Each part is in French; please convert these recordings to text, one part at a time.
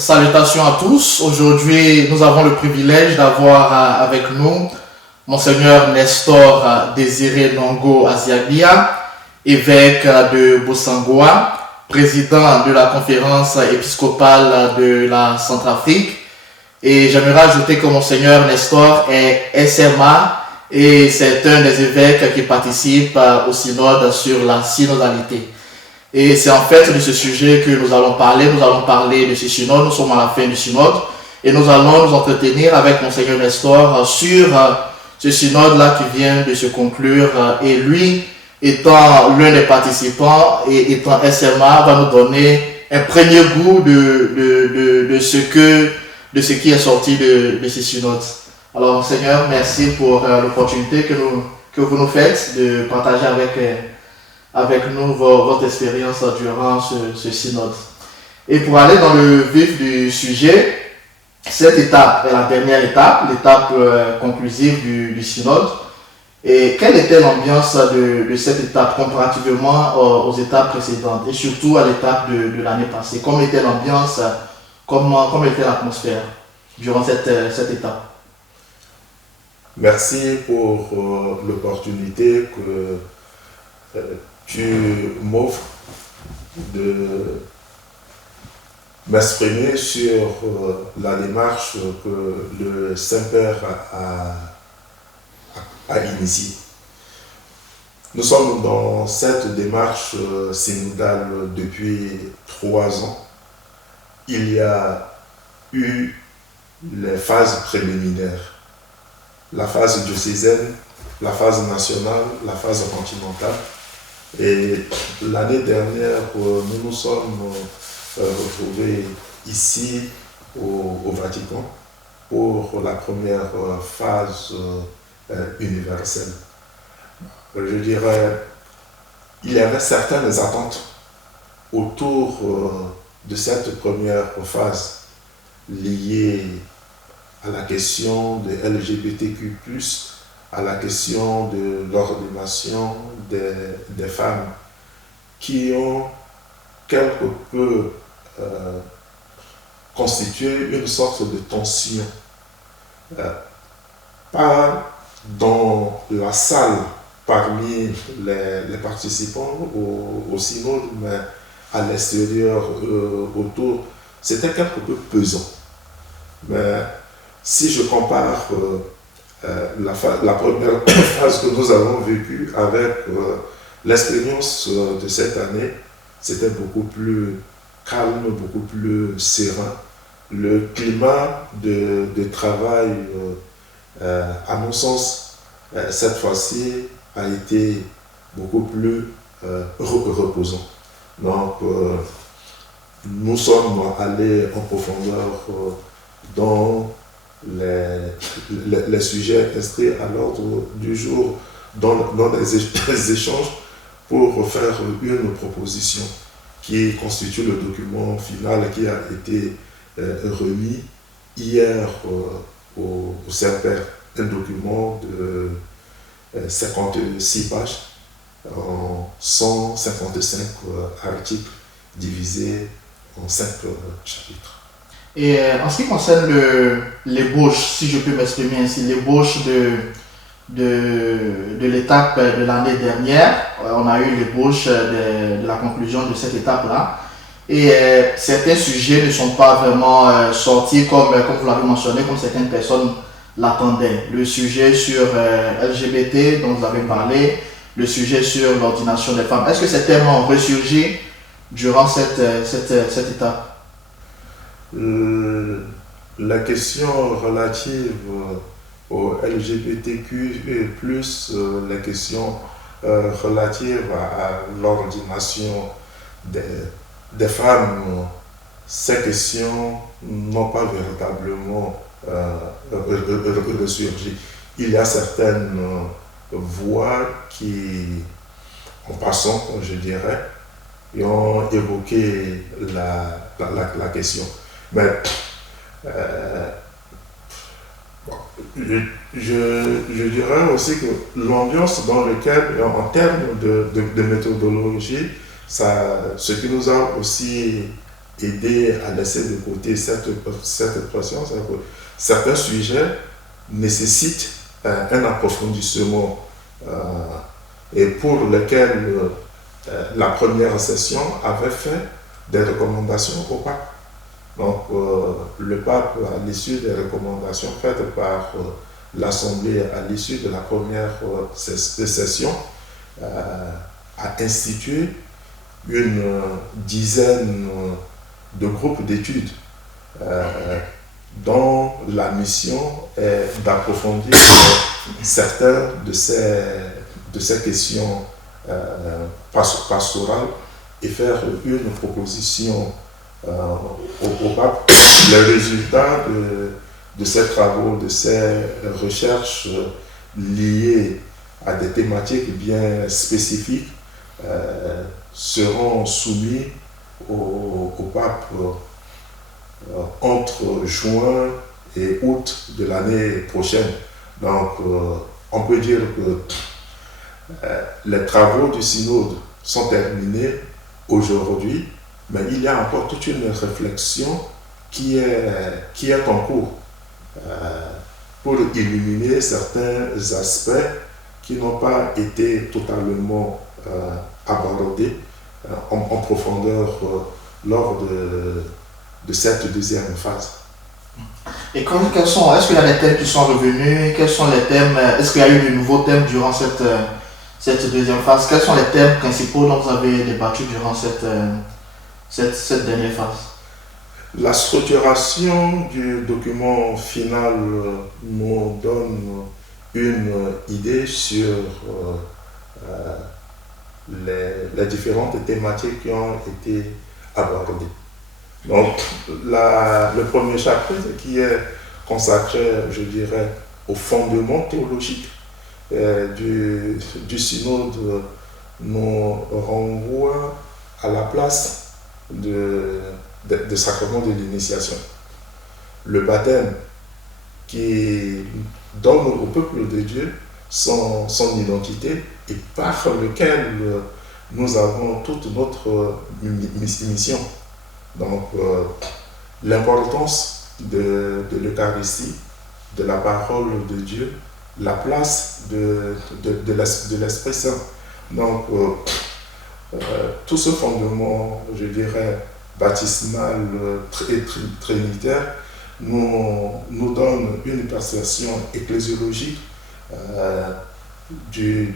Salutations à tous. Aujourd'hui, nous avons le privilège d'avoir avec nous Monseigneur Nestor Désiré Nongo Aziabia, évêque de Bosangoa, président de la conférence épiscopale de la Centrafrique. Et j'aimerais ajouter que Monseigneur Nestor est SMA et c'est un des évêques qui participe au synode sur la synodalité. Et c'est en fait de ce sujet que nous allons parler. Nous allons parler de ce synode. Nous sommes à la fin du synode et nous allons nous entretenir avec Monseigneur Nestor sur ce synode-là qui vient de se conclure. Et lui, étant l'un des participants et étant SMA, va nous donner un premier goût de ce qui est sorti de ce synode. Alors, Monseigneur, merci pour l'opportunité que vous nous faites de partager avec nous votre expérience durant ce synode. Et pour aller dans le vif du sujet, cette étape est la dernière étape, l'étape conclusive du synode. Et quelle était l'ambiance de cette étape comparativement aux étapes précédentes et surtout à l'étape de l'année passée? Comment était l'ambiance, comment était l'atmosphère durant cette étape? Merci pour l'opportunité que tu m'offres de m'exprimer sur la démarche que le Saint-Père a initiée. Nous sommes dans cette démarche synodale depuis 3 ans. Il y a eu les phases préliminaires, la phase diocésaine, la phase nationale, la phase continentale. Et l'année dernière, nous nous sommes retrouvés ici au Vatican pour la première phase universelle. Je dirais, il y avait certaines attentes autour de cette première phase liée à la question de LGBTQ+, à la question de l'ordination des femmes qui ont quelque peu constitué une sorte de tension. Pas dans la salle parmi les participants au synode, mais à l'extérieur, autour, c'était quelque peu pesant. Mais si je compare la première phase que nous avons vécue avec l'expérience de cette année, c'était beaucoup plus calme, beaucoup plus serein. Le climat de travail, à mon sens, cette fois-ci, a été beaucoup plus reposant. Donc, nous sommes allés en profondeur dans les sujets inscrits à l'ordre du jour, dans les échanges, pour faire une proposition qui constitue le document final qui a été remis hier au Saint-Père, un document de 56 pages en 155 articles divisés en 5 chapitres. Et en ce qui concerne l'ébauche, si je peux m'exprimer ainsi, l'ébauche de l'étape de l'année dernière, on a eu l'ébauche de la conclusion de cette étape-là. Et certains sujets ne sont pas vraiment sortis comme vous l'avez mentionné, comme certaines personnes l'attendaient. Le sujet sur LGBT dont vous avez parlé, le sujet sur l'ordination des femmes. Est-ce que ces thèmes ont ressurgi durant cette étape? La question relative au LGBTQ et plus la question relative à l'ordination des femmes, ces questions n'ont pas véritablement ressurgi. Il y a certaines voix qui, en passant, je dirais, ont évoqué la question. Mais je dirais aussi que l'ambiance dans laquelle, en termes de méthodologie, ce qui nous a aussi aider à laisser de côté cette pression. Certains sujets nécessitent un approfondissement et pour lesquels la première session avait fait des recommandations au pape. Donc le pape, à l'issue des recommandations faites par l'Assemblée à l'issue de la première session, a institué une dizaine de groupes d'études dont la mission est d'approfondir certaines de ces questions pastorales et faire une proposition au pape. Les résultats de ces travaux, de ces recherches liées à des thématiques bien spécifiques seront soumis au pape entre juin et août de l'année prochaine. Donc on peut dire que les travaux du synode sont terminés aujourd'hui, mais il y a encore toute une réflexion qui est en cours pour illuminer certains aspects qui n'ont pas été totalement abordés en profondeur lors de cette deuxième phase. Et est-ce qu'il y a des thèmes qui sont revenus? Quels sont les thèmes? Est-ce qu'il y a eu de nouveaux thèmes durant cette deuxième phase? Quels sont les thèmes principaux dont vous avez débattu durant cette dernière phase? La structuration du document final nous donne une idée sur les différentes thématiques qui ont été abordées. Donc, le premier chapitre qui est consacré, je dirais, au fondement théologique du synode nous renvoie à la place de sacrement de l'initiation. Le baptême qui donne au peuple de Dieu son identité et par lequel nous avons toute notre mission. Donc, l'importance de l'Eucharistie, de la parole de Dieu, la place de l'Esprit Saint. Donc, tout ce fondement, je dirais, baptismal et trinitaire, nous donne une perception ecclésiologique du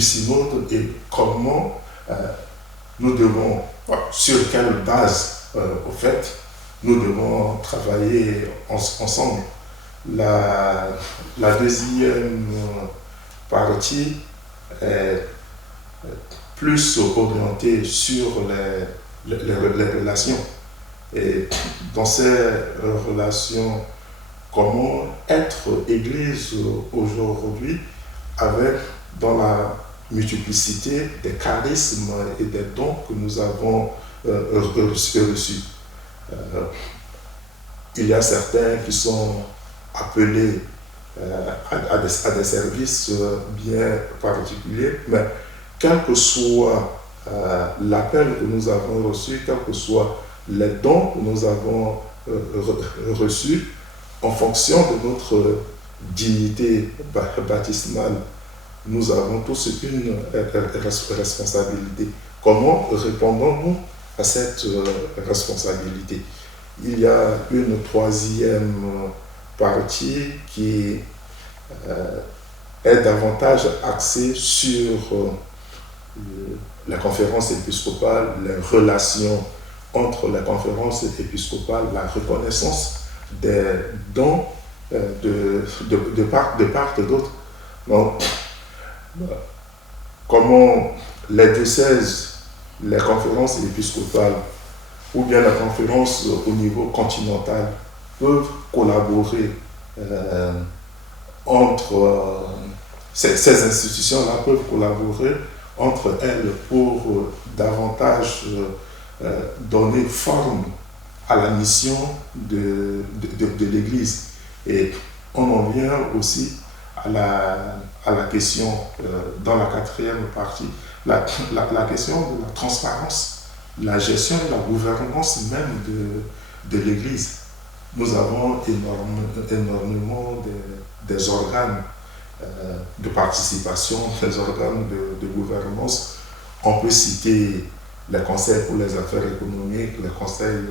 synode et comment nous devons, sur quelle base, au fait, nous devons travailler ensemble. La deuxième partie est plus orientée sur les relations. Et dans ces relations, comment être Église aujourd'hui avec dans la multiplicité des charismes et des dons que nous avons reçus. Il y a certains qui sont appelés à des services bien particuliers, mais quel que soit l'appel que nous avons reçu, quels que soient les dons que nous avons reçus, en fonction de notre dignité baptismale, nous avons tous une responsabilité. Comment répondons-nous à cette responsabilité? Il y a une troisième partie qui est davantage axée sur la conférence épiscopale, les relations entre la conférence épiscopale, la reconnaissance des dons de part et d'autre. Donc, comment les diocèses, les conférences épiscopales ou bien la conférence au niveau continental peuvent collaborer entre ces institutions-là peuvent collaborer entre elles pour davantage donner forme à la mission de l'Église. Et on en vient aussi à la question, dans la quatrième partie, la question de la transparence la gestion et la gouvernance même de l'Église. Nous avons énormément des organes de participation, des organes de gouvernance. On peut citer les conseils pour les affaires économiques, les conseils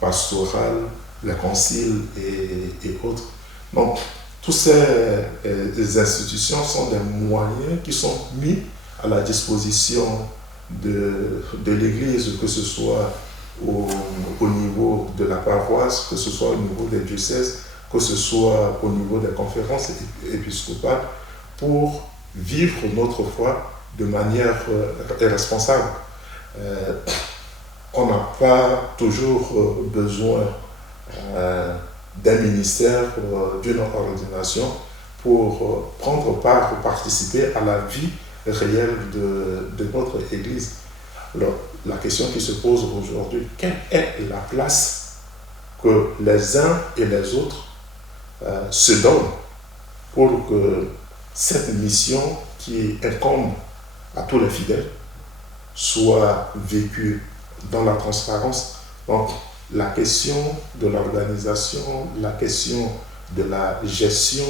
pastoraux, les conciles et autres. Donc, toutes ces institutions sont des moyens qui sont mis à la disposition de l'Église, que ce soit au niveau de la paroisse, que ce soit au niveau des diocèses, que ce soit au niveau des conférences épiscopales, pour vivre notre foi de manière responsable. On n'a pas toujours besoin d'un ministère, d'une ordination pour prendre part ou participer à la vie réelle de notre Église. Alors, la question qui se pose aujourd'hui, quelle est la place que les uns et les autres se donnent pour que cette mission qui incombe à tous les fidèles soit vécue dans la transparence? Donc, la question de l'organisation, la question de la gestion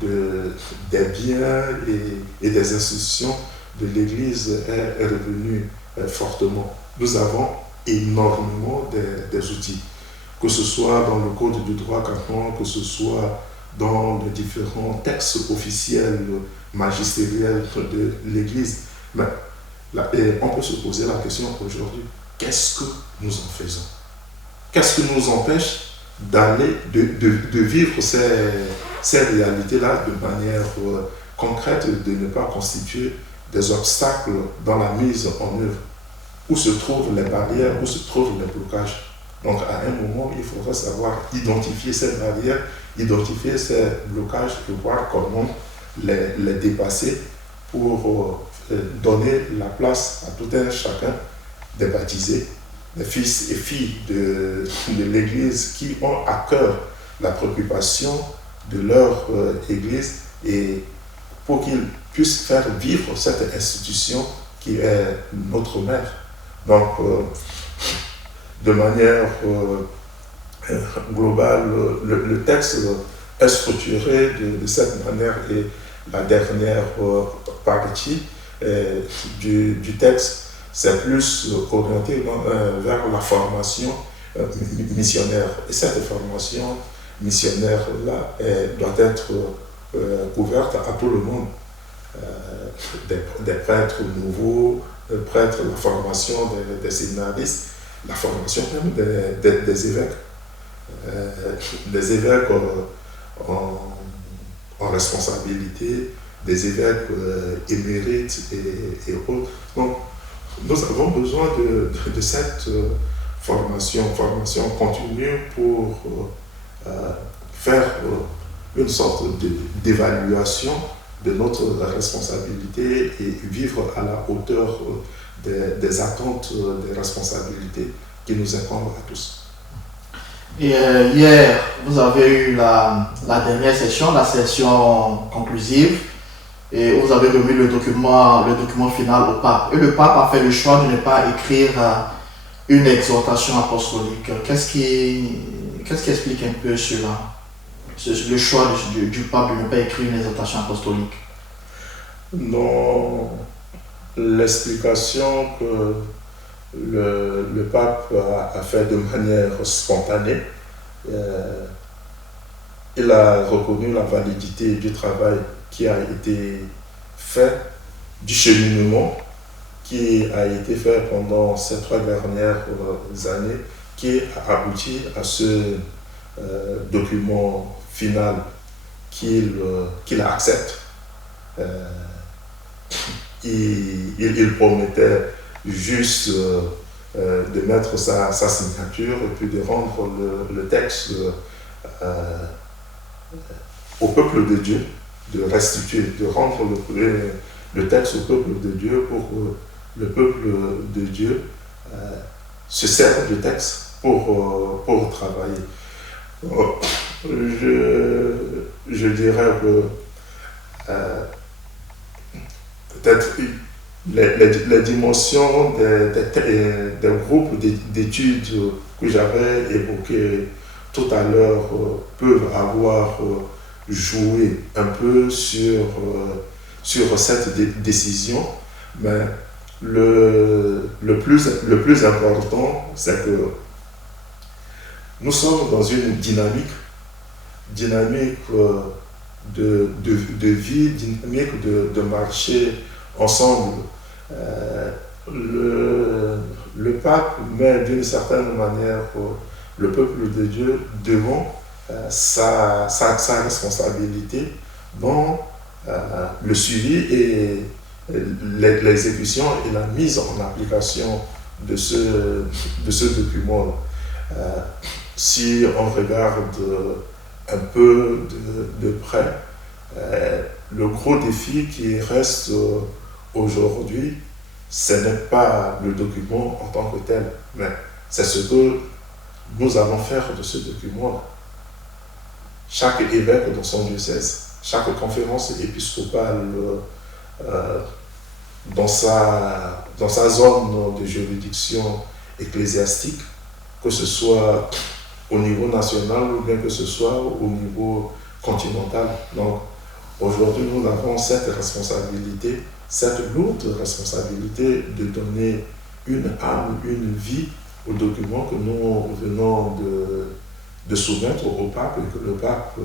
des biens et des institutions de l'Église est revenue fortement. Nous avons énormément des outils, que ce soit dans le code du droit canon, que ce soit dans les différents textes officiels magistériels de l'Église. Mais on peut se poser la question aujourd'hui, qu'est-ce que nous en faisons? Qu'est-ce qui nous empêche d'aller, de vivre ces réalités-là de manière concrète, de ne pas constituer des obstacles dans la mise en œuvre? Où se trouvent les barrières, où se trouvent les blocages? Donc à un moment, il faudra savoir identifier ces barrières, identifier ces blocages et voir comment les dépasser pour donner la place à tout un chacun des baptisés, des fils et filles de l'Église qui ont à cœur la préoccupation de leur Église, et pour qu'ils puissent faire vivre cette institution qui est notre mère. Donc, de manière globale, le texte est structuré de cette manière, et la dernière partie du texte, c'est plus orienté vers la formation missionnaire. Et cette formation missionnaire-là doit être ouverte à tout le monde. Des prêtres nouveaux, prêtres, la formation des séminaristes, la formation même des évêques. Des évêques en responsabilité, des évêques émérites et autres. Donc, nous avons besoin de cette formation continue pour faire une sorte d'évaluation de notre responsabilité et vivre à la hauteur des attentes, des responsabilités qui nous incombent à tous. Et hier, vous avez eu la dernière session, la session conclusive, et vous avez remis le document final au pape. Et le pape a fait le choix de ne pas écrire une exhortation apostolique. Qu'est-ce qui explique un peu cela, le choix du pape de ne pas écrire une exhortation apostolique? Non, l'explication que le pape a fait de manière spontanée, il a reconnu la validité du travail qui a été fait, du cheminement qui a été fait pendant ces 3 dernières années, qui a abouti à ce document final qu'il accepte. Il promettait juste de mettre sa signature et puis de rendre le texte au peuple de Dieu, de restituer, de rendre le texte au peuple de Dieu pour que le peuple de Dieu se serve du texte pour travailler. Je dirais que peut-être les dimensions des groupes d'études que j'avais évoqués tout à l'heure peuvent avoir joué un peu sur cette décision, mais le plus important, c'est que nous sommes dans une dynamique de vie, dynamique de marcher ensemble. Le pape met d'une certaine manière le peuple de Dieu devant sa responsabilité dans le suivi et l'exécution et la mise en application de ce document. Si on regarde un peu de près, le gros défi qui reste aujourd'hui, ce n'est pas le document en tant que tel, mais c'est ce que nous allons faire de ce document-là. Chaque évêque dans son diocèse, chaque conférence épiscopale dans sa zone de juridiction ecclésiastique, que ce soit au niveau national ou bien que ce soit au niveau continental. Donc, aujourd'hui, nous avons cette responsabilité, cette lourde responsabilité de donner une âme, une vie au document que nous venons de soumettre au pape et que le pape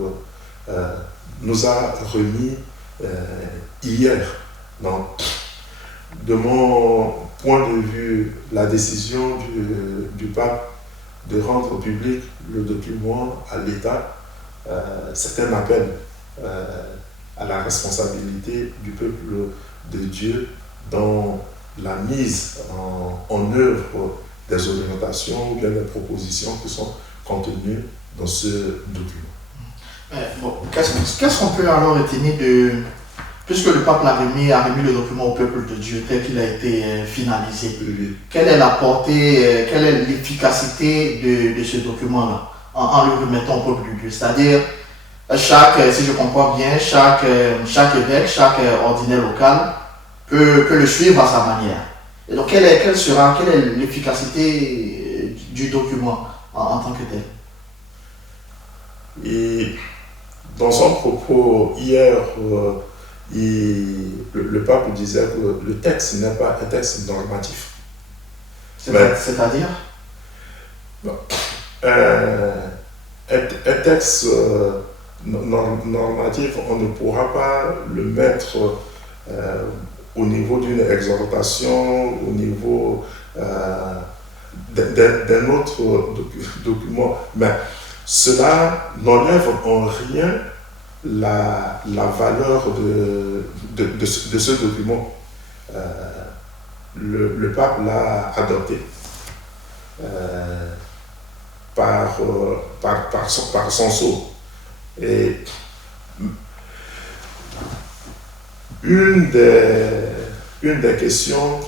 nous a remis hier. Donc, de mon point de vue, la décision du pape de rendre public le document à l'État, c'est un appel à la responsabilité du peuple de Dieu dans la mise en œuvre des orientations ou bien des propositions qui sont contenues dans ce document. Bon, qu'est-ce qu'on peut alors retenir puisque le pape a remis le document au peuple de Dieu tel qu'il a été finalisé, Oui. Quelle est la portée, quelle est l'efficacité de ce document-là en le remettant au peuple de Dieu? C'est-à-dire, si je comprends bien, chaque évêque, chaque ordinaire local peut le suivre à sa manière. Et donc, quelle est l'efficacité du document en tant que tel? Et dans son propos hier, le pape disait que le texte n'est pas un texte normatif. C'est-à-dire un texte normatif, on ne pourra pas le mettre au niveau d'une exhortation, au niveau d'un autre document. Mais cela n'enlève en rien la valeur de ce document. Le pape l'a adopté par son sceau. Et une des questions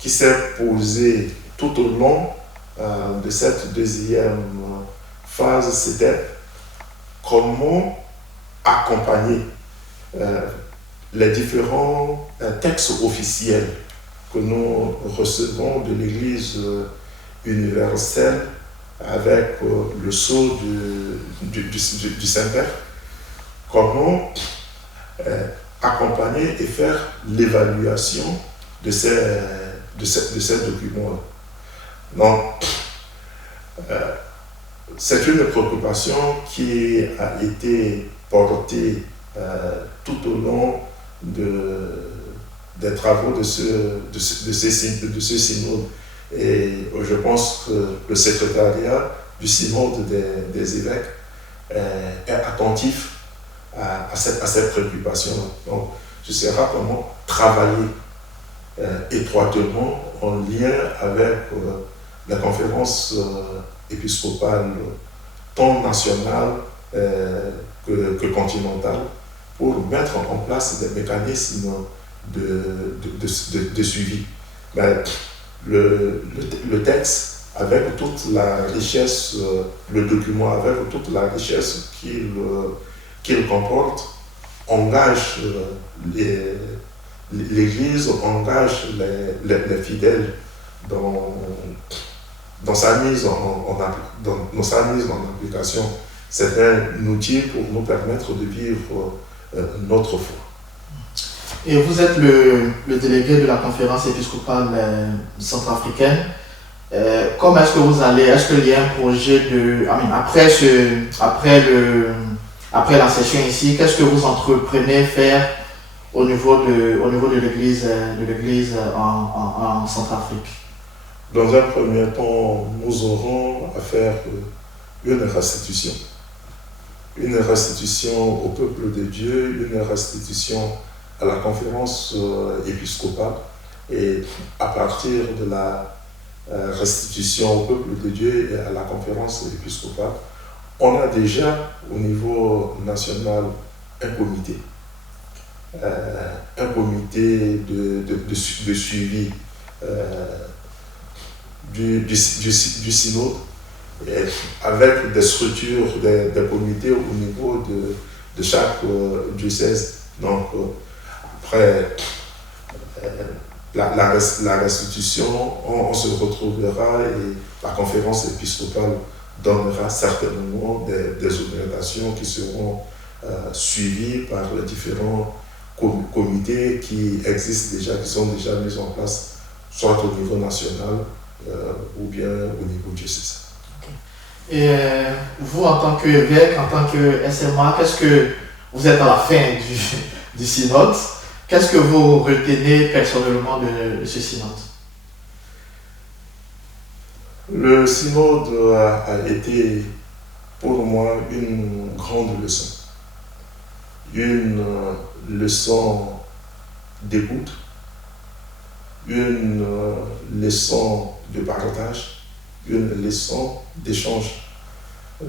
qui s'est posée tout au long de cette deuxième phase, c'était comment accompagner les différents textes officiels que nous recevons de l'Église universelle avec le sceau du Saint-Père. Comment accompagner et faire l'évaluation de ces documents-là. Donc, c'est une préoccupation qui a été portée tout au long des travaux de ce synode. Et je pense que le secrétariat du synode des évêques est attentif à cette préoccupation. Donc, ce sera comment travailler étroitement en lien avec la conférence épiscopale tant nationale que continentale pour mettre en place des mécanismes de suivi. Mais le texte, avec toute la richesse, le document avec toute la richesse qu'il comporte, engage l'Église engage les fidèles dans sa mise dans sa mise en application. C'est un outil pour nous permettre de vivre notre foi. Et vous êtes le délégué de la conférence épiscopale centrafricaine. Comment est-ce que vous allez, est-ce qu'il y a un projet de, après la session ici, qu'est-ce que vous entreprenez faire au niveau de l'église en Centrafrique? Dans un premier temps, nous aurons à faire une restitution. Une restitution au peuple de Dieu, une restitution à la conférence épiscopale. Et à partir de la restitution au peuple de Dieu et à la conférence épiscopale, on a déjà au niveau national un comité. Un comité de suivi du synode, avec des structures, des comités au niveau de chaque diocèse. Donc, après la restitution, on se retrouvera et la conférence épiscopale donnera certainement des orientations qui seront suivies par les différents comités qui existent déjà, qui sont déjà mis en place, soit au niveau national ou bien au niveau diocèse. Et vous, en tant qu'évêque, en tant que SMA, qu'est-ce que vous êtes à la fin du synode? Qu'est-ce que vous retenez personnellement de ce synode? Le synode a été pour moi une grande leçon. Une leçon d'écoute, une leçon de partage, une leçon d'échange.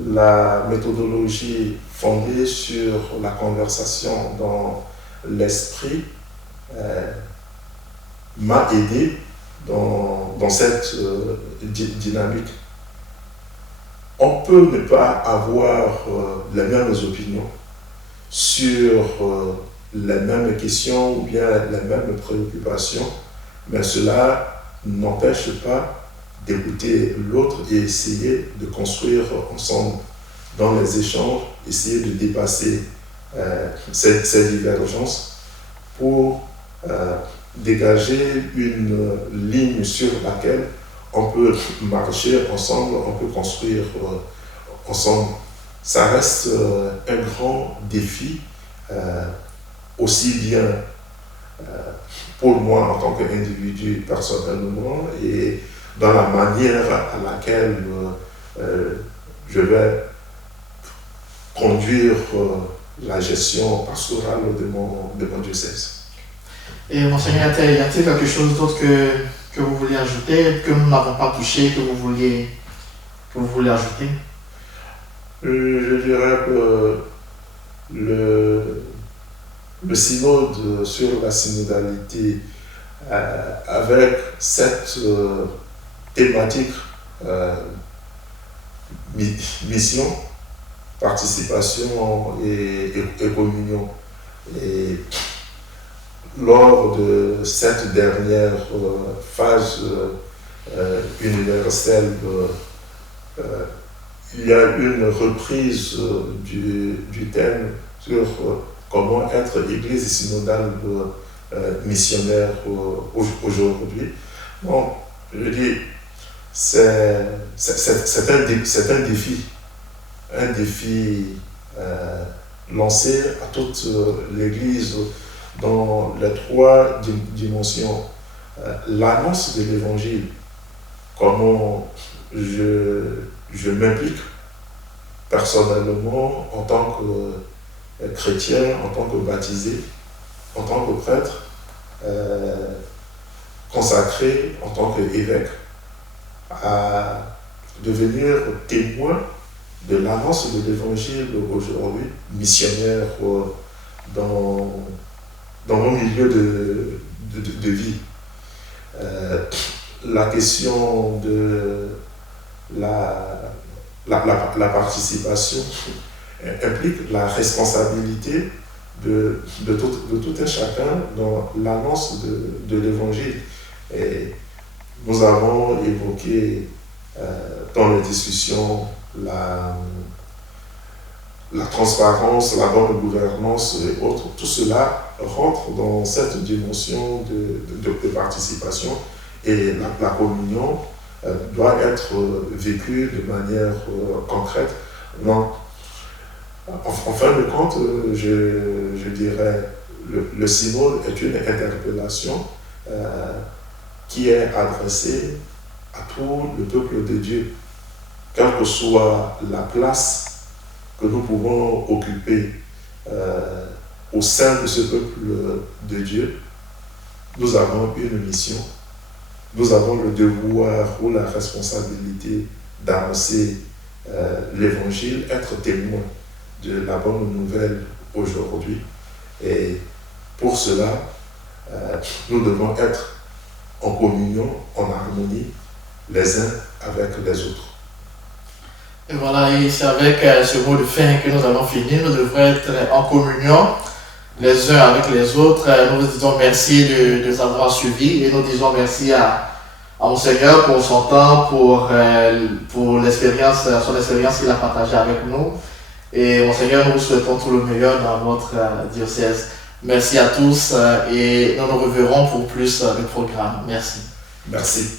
La méthodologie fondée sur la conversation dans l'esprit m'a aidé dans cette dynamique. On peut ne pas avoir les mêmes opinions sur les mêmes questions ou bien les mêmes préoccupations, mais cela n'empêche pas d'écouter l'autre et essayer de construire ensemble dans les échanges, essayer de dépasser ces divergences pour dégager une ligne sur laquelle on peut marcher ensemble, on peut construire ensemble. Ça reste un grand défi, aussi bien pour moi en tant qu'individu personnellement et dans la manière à laquelle je vais conduire la gestion pastorale de mon diocèse. Et Monseigneur, y a-t-il quelque chose d'autre que vous voulez ajouter, que nous n'avons pas touché, que vous voulez ajouter? Je dirais que le synode sur la synodalité, avec cette thématique mission, participation et communion. Et lors de cette dernière phase universelle, il y a une reprise du thème sur comment être église synodale missionnaire aujourd'hui. Bon, je dis, c'est un défi lancé à toute l'Église dans les trois dimensions. L'annonce de l'Évangile, comment je m'implique personnellement en tant que chrétien, en tant que baptisé, en tant que prêtre, consacré en tant qu'évêque, à devenir témoin de l'annonce de l'Évangile aujourd'hui, missionnaire dans mon milieu de vie. La question de la participation implique la responsabilité de tout un chacun dans l'annonce de l'Évangile. Et nous avons évoqué dans les discussions la transparence, la bonne gouvernance et autres. Tout cela rentre dans cette dimension de participation, et la communion doit être vécue de manière concrète. Non. En fin de compte, je dirais, le synode est une interpellation qui est adressée à tout le peuple de Dieu, quelle que soit la place que nous pouvons occuper au sein de ce peuple de Dieu. Nous avons une mission, nous avons le devoir ou la responsabilité d'annoncer l'Évangile, être témoin de la bonne nouvelle aujourd'hui. Et pour cela, nous devons être en communion, en harmonie, les uns avec les autres. Et voilà, et c'est avec ce mot de fin que nous allons finir. Nous devrons être en communion les uns avec les autres. Nous vous disons merci de nous avoir suivis, et nous disons merci à Monseigneur pour son temps, pour l'expérience, son expérience qu'il a partagée avec nous. Et Monseigneur, nous vous souhaitons tout le meilleur dans votre diocèse. Merci à tous, et nous nous reverrons pour plus de programmes. Merci. Merci.